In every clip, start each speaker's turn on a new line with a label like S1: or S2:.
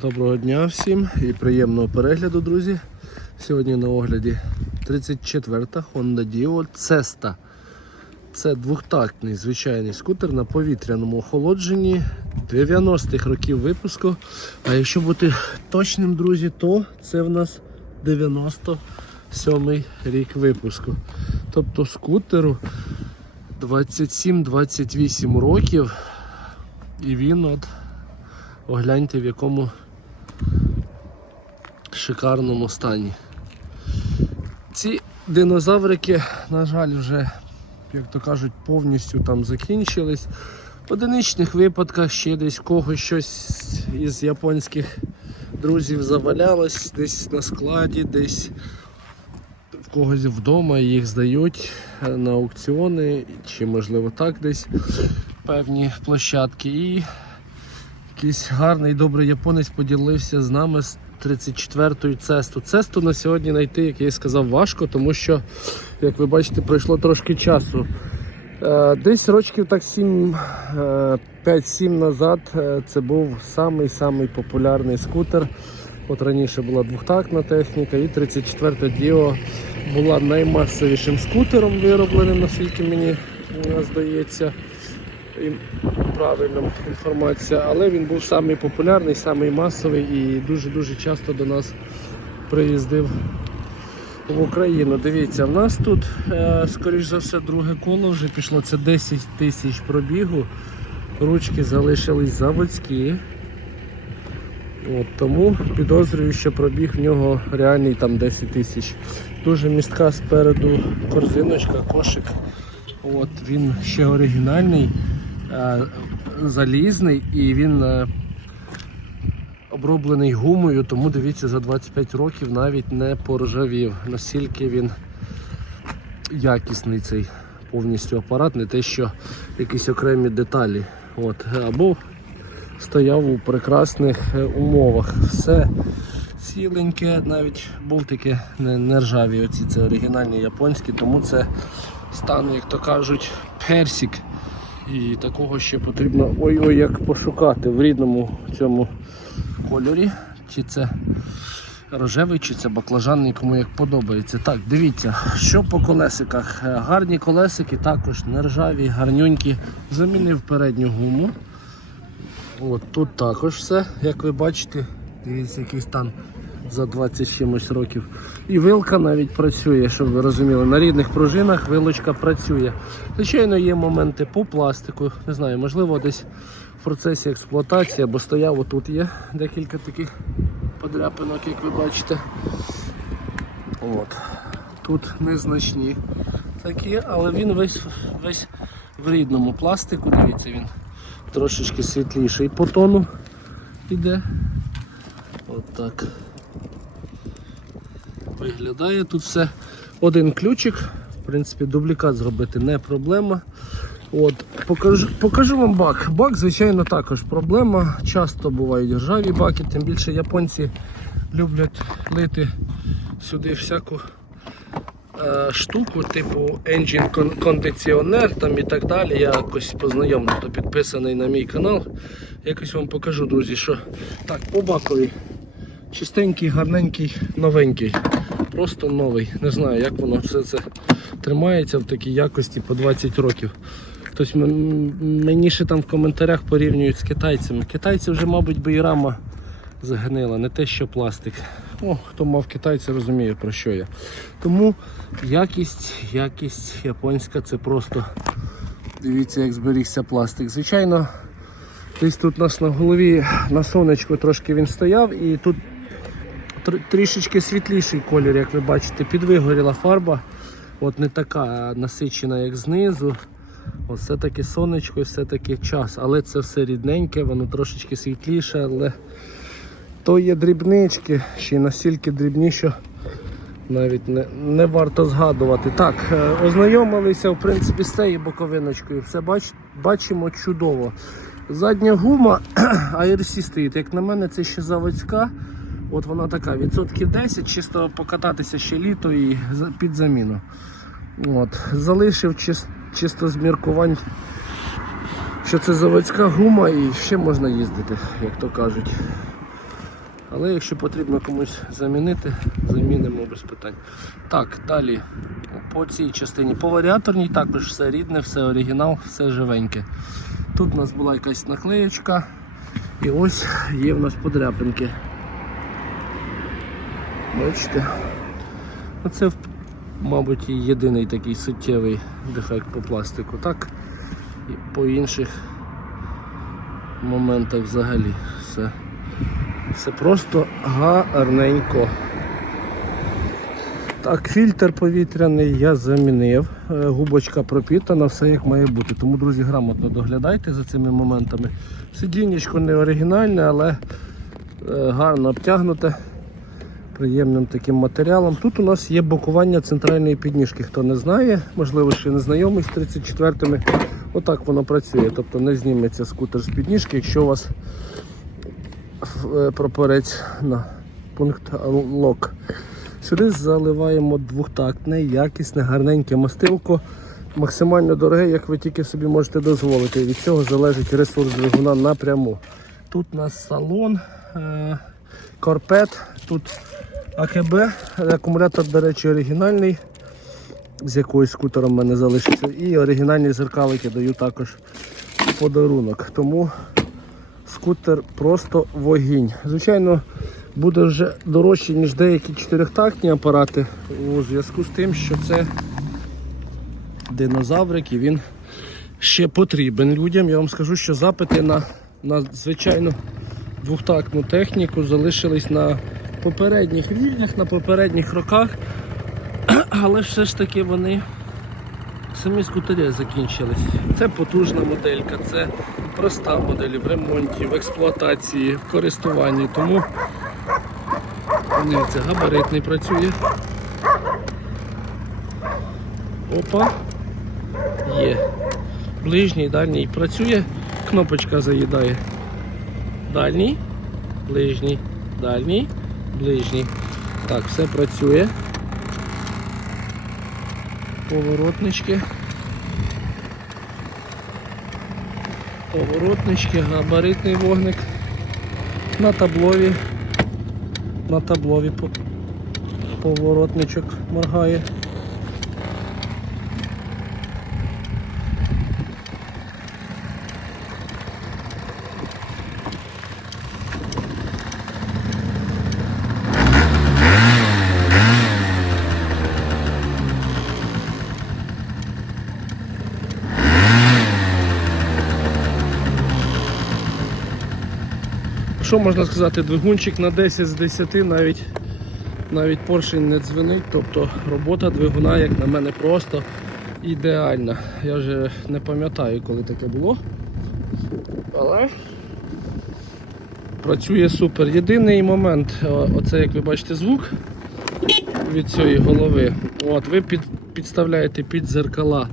S1: Доброго дня всім і приємного перегляду, друзі. Сьогодні на огляді 34-та Honda Dio Cesta. Це двохтактний звичайний скутер на повітряному охолодженні 90-х років випуску. А якщо бути точним, друзі, то це в нас 97-й рік випуску. Тобто скутеру 27-28 років. І він от огляньте в якому шикарному стані. Ці динозаврики, на жаль, вже, як то кажуть, повністю там закінчились. В одиничних випадках ще десь когось щось із японських друзів завалялось, десь на складі, десь в когось вдома їх здають е, на аукціони, чи можливо так десь певні площадки. І якийсь гарний добрий японець поділився з нами 34-ю цесту. Цесту на сьогодні знайти, як я і сказав, важко, тому що, як ви бачите, пройшло трошки часу. Е, Десь років так 7, е, 5-7 назад е, це був самий-самий популярний скутер. От раніше була двохтактна техніка, і 34-та Dio була наймасовішим скутером виробленим, наскільки мені е, здається правильна інформація, але він був самий популярний, самий масовий і дуже-дуже часто до нас приїздив в Україну. Дивіться, в нас тут, е, скоріш за все, друге коло вже пішло. Це 10 тисяч пробігу. Ручки залишились заводські. От, тому підозрюю, що пробіг в нього реальний там 10 тисяч. Дуже містка спереду корзиночка, кошик. От, він ще оригінальний, залізний і він е, оброблений гумою, тому дивіться, за 25 років навіть не поржавів. Настільки він якісний цей повністю апарат, не те, що якісь окремі деталі. От, або стояв у прекрасних е, умовах. Все ціленьке, навіть болтики не, не ржаві. Оці це оригінальні японські, тому це стан, як то кажуть, персик. І такого ще потрібно ой-ой як пошукати в рідному цьому кольорі. Чи це рожевий, чи це баклажанний, кому як подобається. Так, дивіться, що по колесиках. Е, Гарні колесики, також не ржаві, гарнюнькі. Замінив передню гуму. От тут також все, як ви бачите, дивіться, який стан за 20 чимось років. І вилка навіть працює, щоб ви розуміли. На рідних пружинах вилочка працює. Звичайно, є моменти по пластику. Не знаю, можливо, десь в процесі експлуатації або стояв отут є декілька таких подряпинок, як ви бачите. От. Тут незначні такі, але він весь, весь в рідному пластику. Дивіться, він трошечки світліший по тону іде. От так. Виглядає тут все. Один ключик, в принципі, дублікат зробити не проблема. От, покажу, покажу вам бак. Бак, звичайно, також проблема. Часто бувають ржаві баки, тим більше японці люблять лити сюди всяку е, штуку, типу engine кондиціонер там і так далі. Я якось познайомлю, хто підписаний на мій канал. Якось вам покажу, друзі, що так, по бакові. Чистенький, гарненький, новенький. Просто новий. Не знаю, як воно все це тримається в такій якості по 20 років. Хтось мені ще там в коментарях порівнюють з китайцями. Китайці вже, мабуть, би і рама загнила, не те, що пластик. О, хто мав китайці, розуміє про що я. Тому якість, якість японська це просто дивіться, як зберігся пластик. Звичайно, десь тут у нас на голові на сонечку трошки він стояв і тут тр- трішечки світліший колір, як ви бачите, підвигоріла фарба. От не така насичена, як знизу. От все-таки сонечко і все-таки час. Але це все рідненьке, воно трошечки світліше, але то є дрібнички, ще й настільки дрібні, що навіть не, не варто згадувати. Так, е, ознайомилися в принципі з цією боковиночкою. Все бач, бачимо чудово. Задня гума ARC стоїть. Як на мене, це ще заводська. От вона така, відсотків 10, чисто покататися ще літо і під заміну. От. Залишив чис- чисто з міркувань, що це заводська гума і ще можна їздити, як то кажуть. Але якщо потрібно комусь замінити, замінимо без питань. Так, далі по цій частині. По варіаторній також все рідне, все оригінал, все живеньке. Тут у нас була якась наклеєчка. І ось є в нас подряпинки. Бачите? Оце, мабуть, єдиний такий суттєвий дефект по пластику. Так, і по інших моментах взагалі все. Все просто гарненько. Так, фільтр повітряний я замінив. Е, Губочка пропітана, все як має бути. Тому, друзі, грамотно доглядайте за цими моментами. Сидіннячко не оригінальне, але е, гарно обтягнуте приємним таким матеріалом. Тут у нас є бокування центральної підніжки. Хто не знає, можливо, ще не знайомий з 34-ми. Отак воно працює. Тобто не зніметься скутер з підніжки, якщо у вас е, пропорець на пункт лок. Сюди заливаємо двохтактне, якісне, гарненьке мастилко. Максимально дороге, як ви тільки собі можете дозволити. Від цього залежить ресурс двигуна напряму. Тут у нас салон, е, корпет, тут АКБ, акумулятор, до речі, оригінальний, з якоюсь скутером в мене залишився. І оригінальні зеркалики даю також подарунок. Тому скутер просто вогінь. Звичайно, буде вже дорожче, ніж деякі чотирьохтактні апарати у зв'язку з тим, що це динозаврик і він ще потрібен людям. Я вам скажу, що запити на, на звичайну двохтактну техніку залишились на попередніх рівнях, на попередніх роках, але все ж таки вони самі скутері закінчились. Це потужна моделька, це проста модель в ремонті, в експлуатації, в користуванні. Тому дивіться, габаритний працює. Опа. Є. Ближній, дальній працює, кнопочка заїдає. Дальній, ближній, дальній, ближній. Так, все працює. Поворотнички. Поворотнички, габаритний вогник. На таблові. На таблові поворотничок моргає. Що можна сказати, двигунчик на 10 з 10 навіть навіть поршень не дзвенить, тобто робота двигуна, як на мене, просто ідеальна. Я вже не пам'ятаю, коли таке було. Але працює супер. Єдиний момент, оце як ви бачите звук від цієї голови. От, ви під, підставляєте під зеркала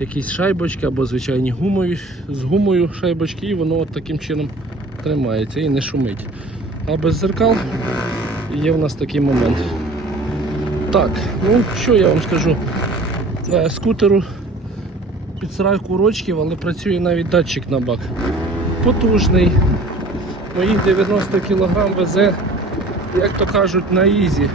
S1: якісь шайбочки або звичайні гумові з гумою шайбочки, і воно от таким чином тримається і не шумить. А без зеркал є в нас такий момент. Так, ну що я вам скажу? Скутеру під підсрайку рочків, але працює навіть датчик на бак. Потужний. Моїх 90 кг везе, як то кажуть, на ізі.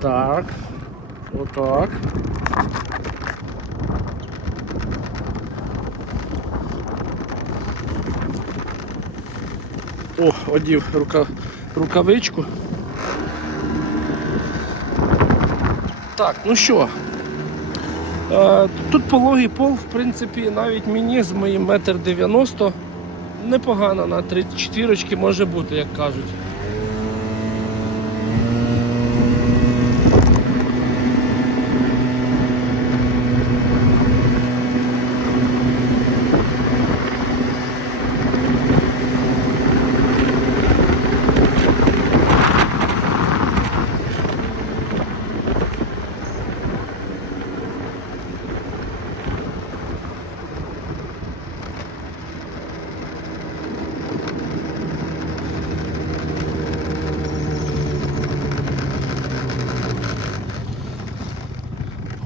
S1: Так. Отак. О, одів рука, рукавичку. Так, ну що? Е, тут пологий пол, в принципі, навіть мені з моїм метр дев'яносто непогано на 34 може бути, як кажуть.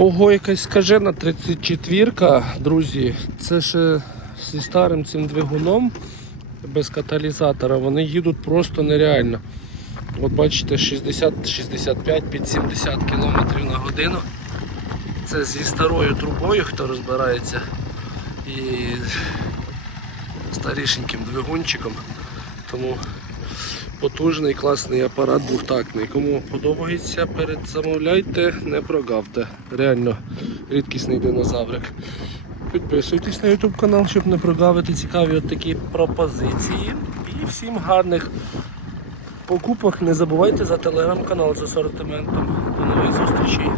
S1: Ого, якась скажена 34-ка, друзі. Це ще зі старим цим двигуном без каталізатора. Вони їдуть просто нереально. От бачите, 60-65 під 70 км на годину. Це зі старою трубою, хто розбирається. І старішеньким двигунчиком. Тому потужний, класний апарат двохтактний. Кому подобається, передзамовляйте, не прогавте. Реально рідкісний динозаврик. Підписуйтесь на YouTube канал, щоб не прогавити цікаві от такі пропозиції. І всім гарних покупок. Не забувайте за телеграм-канал з асортиментом. До нових зустрічей.